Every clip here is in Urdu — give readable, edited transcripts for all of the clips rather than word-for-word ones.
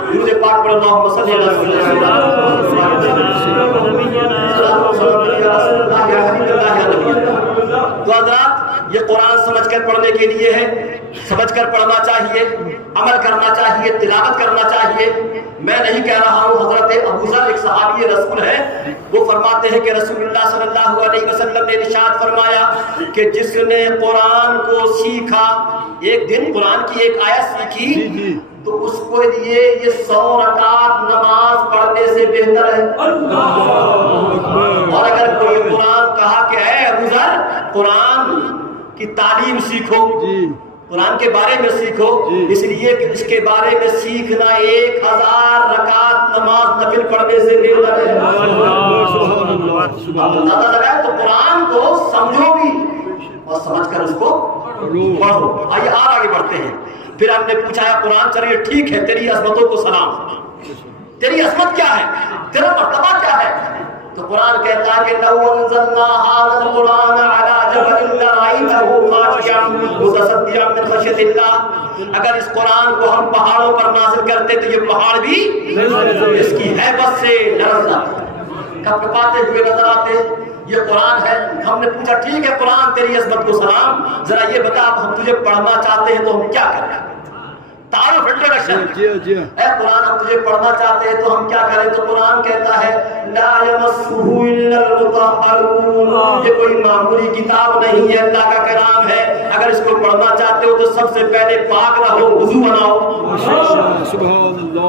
درود پاک پڑھو اللہم صلی علی سیدنا تو حضرات یہ قرآن سمجھ کر پڑھنے کے لیے ہے، سمجھ کر پڑھنا چاہیے، عمل کرنا چاہیے، تلاوت کرنا چاہیے۔ میں نہیں کہہ رہا ہوں، حضرت ابو ذر ایک صحابی رسول ہے، وہ فرماتے ہیں کہ رسول اللہ صلی اللہ علیہ وسلم نے ارشاد فرمایا کہ جس نے قرآن کو سیکھا، ایک دن قرآن کی ایک آیت سیکھی تو اس کو لیے یہ 100 رکعت نماز پڑھنے سے بہتر ہے۔ اور اگر کوئی قرآن کہا کہ اے ابو ذر قرآن کی تعلیم سیکھو، قرآن کے بارے میں سیکھو، اس لیے کہ اس کے بارے میں سیکھنا 1000 رکعت نماز نفل پڑھنے سے بہتر ہے۔ اب اندازہ لگائے تو قرآن کو سمجھو بھی اور سمجھ کر اس کو پڑھو۔ آئیے اور آگے بڑھتے ہیں۔ پھر ہم نے پوچھا ہے قرآن چلیے ٹھیک ہے، تیری عظمتوں کو سلام، تیری عظمت کیا ہے، تیرا مرتبہ کیا ہے؟ تو قرآن کہتا ہے کہ لو انزلنا هذا القرآن على جبل لرأيته خاشعا متصدعا من خشية الله، اگر اس قرآن کو ہم پہاڑوں پر نازل کرتے تو یہ پہاڑ بھی اس کی ہیبت سے لرز جاتے، کب کپاتے ہوئے نظر آتے۔ یہ قرآن ہے۔ ہم نے پوچھا ٹھیک ہے قرآن تیری عظمت کو سلام، ذرا یہ بتا اب ہم تجھے پڑھنا چاہتے ہیں تو ہم کیا کریں؟ تعارف انٹروڈکشن۔ اے قرآن ہم تجھے پڑھنا چاہتے ہیں تو ہم کیا کریں؟ تو قرآن کہتا ہے لا یمسہ الا المطہرون، یہ کوئی معمولی کتاب نہیں ہے، اللہ کا کلام ہے۔ اگر اس کو پڑھنا چاہتے ہو تو سب سے پہلے پاک رہو، وضو بناؤ۔ سبحان اللہ۔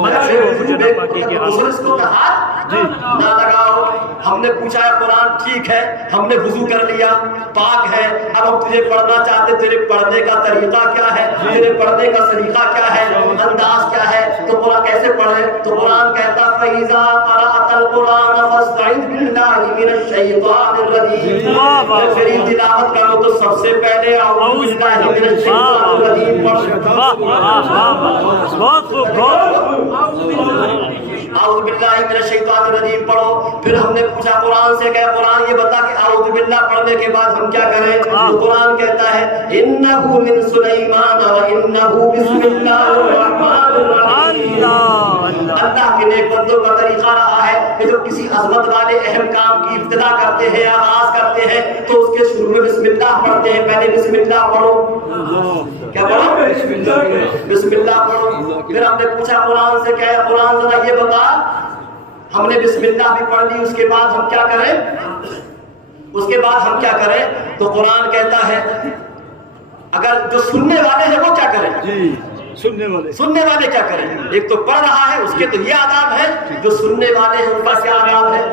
اس کو کہا نہ لگاؤ۔ ہم نے پوچھا ہے قرآن ٹھیک ہے، ہم نے وضو کر لیا، پاک ہے، اب ہم تجھے پڑھنا چاہتے، تیرے پڑھنے کا طریقہ کیا ہے، تیرے پڑھنے کا سلیقہ کیا ہے، انداز کیا ہے، تو قرآن کیسے پڑھے؟ تو قرآن کہتا فَإِذَا قَرَأْتَ الْقُرْآنَ فَاسْتَعِذْ بِاللَّهِ مِنَ الشَّيْطَانِ الرَّجِيمِ۔ پھر تلاوت کرو تو سب سے پہلے اعوذ باللہ من الشیطان الرجیم پڑھو۔ اعوذ باللہ من الشیطان الرجیم پڑھو۔ پھر ہم نے پوچھا قرآن سے کہ قرآن یہ بتا کہ اعوذ باللہ پڑھنے کے بعد ہم کیا کریں؟ تو قرآن کہتا ہے انہ من سلیمان و انہ بسم اللہ الرحمن الرحیم۔ اللہ کے نیک بندوں کا طریقہ رہا ہے کہ جو کسی عظمت والے اہم کام کی ابتدا کرتے ہیں، آغاز کرتے ہیں، تو اس کے شروع میں بسم اللہ پڑھتے ہیں۔ پہلے بسم اللہ پڑھو، کیا پڑھو؟ بسم اللہ پڑھو۔ پھر ہم نے پوچھا قرآن سے کہ قرآن ذرا یہ بتا، ہم نے بسم اللہ بھی پڑھ لی، اس کے بعد ہم کیا کریں؟ اس کے بعد ہم کیا کریں؟ تو قرآن کہتا ہے اگر جو سننے والے ہیں وہ کیا کریں؟ سننے والے کیا کریں؟ ایک تو پڑھ رہا ہے، اس کے تو یہ آداب ہے، جو سننے والے ہیں ان کا کیا آداب ہے،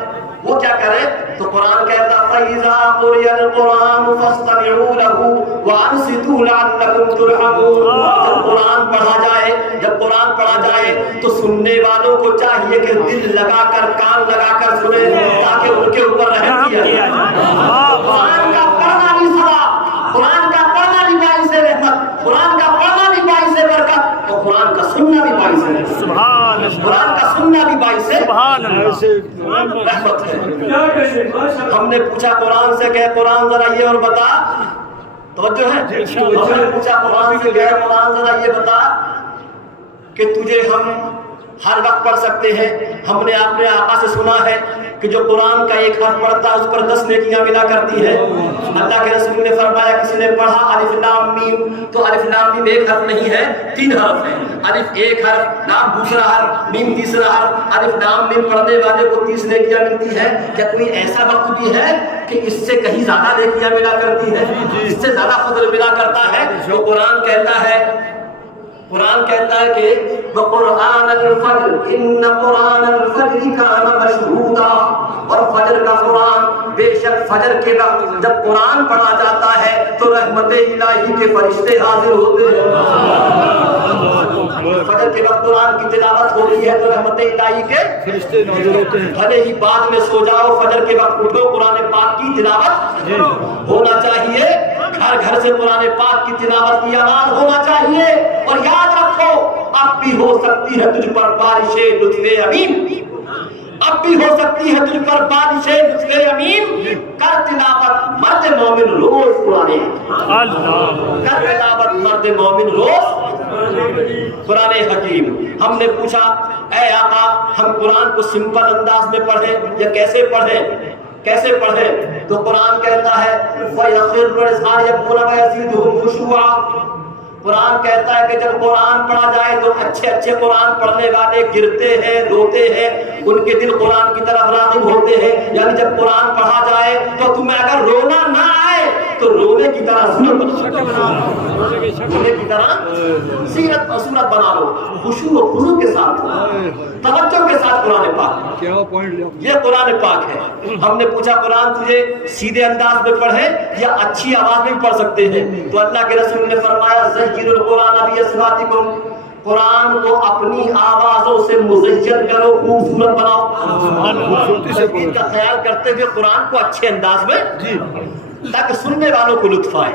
وہ کیا کریں؟ تو قرآن کہتا فَإِذَا قُرِئَ الْقُرْآنُ فَاسْتَمِعُوا لَهُ وَأَنصِتُوا لَعَلَّكُمْ تُرْحَمُونَ۔ جب قرآن پڑھا جائے، جب قرآن پڑھا جائے تو سننے والوں کو چاہیے کہ دل لگا کر، کان لگا کر سنیں تاکہ ان کے اوپر رحم کیا جائے۔ قرآن کا پڑھنا بھی ثواب، قرآن کا پڑھنا بھی باعث رحمت، قرآن کا پڑھنا بھی باعث برکت، اور قرآن کا سننا بھی باعث رحمت، قرآن کا سننا بھی باعث رحمت ہے۔ ہم نے پوچھا قرآن سے کہ قرآن ذرا یہ اور بتا، توجہ ہے، ہم نے پوچھا قرآن سے کہ قرآن ذرا یہ بتا کہ تجھے ہم ہر وقت پڑھ سکتے ہیں۔ ہم نے اپنے آقا سے سنا ہے کہ جو قرآن کا ایک حرف پڑھتا ہے اس پر 10 نیکیاں ملا کرتی ہے۔ اللہ کے رسول نے فرمایا کسی نے پڑھا الف لام میم، تو الف لام میم ایک حرف نہیں ہے، 3 حرف ہیں۔ الف ایک حرف، لام دوسرا حرف، میم تیسرا حرف۔ الف لام میم پڑھنے والے کو 30 نیکیاں ملتی ہے۔ کیا کوئی ایسا وقت بھی ہے کہ اس سے کہیں زیادہ نیکیاں ملا کرتی ہے، اس سے زیادہ فضل ملا کرتا ہے؟ جو قرآن کہتا ہے، قرآن کہتا ہے کہ وَقُرْآنَ الْفَجْرِ إِنَّ قُرْآنَ الْفَجْرِ كَانَ مَشْهُودًا، اور فجر کا قرآن، بے شک فجر کے وقت جب قرآن پڑھا جاتا ہے تو رحمت الہی کے فرشتے حاضر ہوتے ہیں۔ فجر کے وقت قرآن کی تلاوت ہو رہی ہے تو رحمت الہی کے فرشتے نازل ہوتے ہیں۔ بھلے ہی بعد میں سو جاؤ، فجر کے وقت اٹھو، قرآن پاک کی تلاوت ہونا چاہیے۔ گھر گھر سے قرآن پاک کی تلاوت کی آواز ہونا چاہیے۔ اور یاد رکھو اب بھی ہو سکتی ہے تجھ پر بارش لطف امین، اب بھی ہو سکتی ہے تجھ پر بارش لطف امین۔ کر تلاوت مرد مومن روز قرآن، کر تلاوت مرد مومن روز قرآن حکیم. ہم نے پوچھا اے آقا ہم قرآن کو سمپل انداز میں پڑھیں یا کیسے پڑھیں؟ تو قرآن کہتا ہے وَيَخِرُّ الْأَذْقَانِ يَبْكُونَ وَيَزِيدُهُمْ خُشُوعًا. قرآن کہتا ہے کہ جب قرآن پڑھا جائے تو اچھے قرآن پڑھنے والے گرتے ہیں، روتے ہیں، ان کے دل قرآن کی طرف راغب ہوتے ہیں. یعنی جب قرآن پڑھا جائے تو تمہیں اگر رونا نہ آئے تو رونے کی طرح صورت بنا لو، خشوع و خضوع کے ساتھ، توجہ کے ساتھ. قرآن پاک یہ قرآن پاک ہے. ہم نے پوچھا قرآن تجھے سیدھے انداز میں پڑھے یا اچھی آواز میں پڑھ سکتے ہیں؟ تو اللہ کے رسول نے فرمایا زینوا القرآن باصواتکم، قرآن کو اپنی آوازوں سے مزین کرو، خوبصورت بناؤ. تجوید کا خیال کرتے ہوئے قرآن کو اچھے انداز میں تاکہ سننے والوں کو لطف آئے.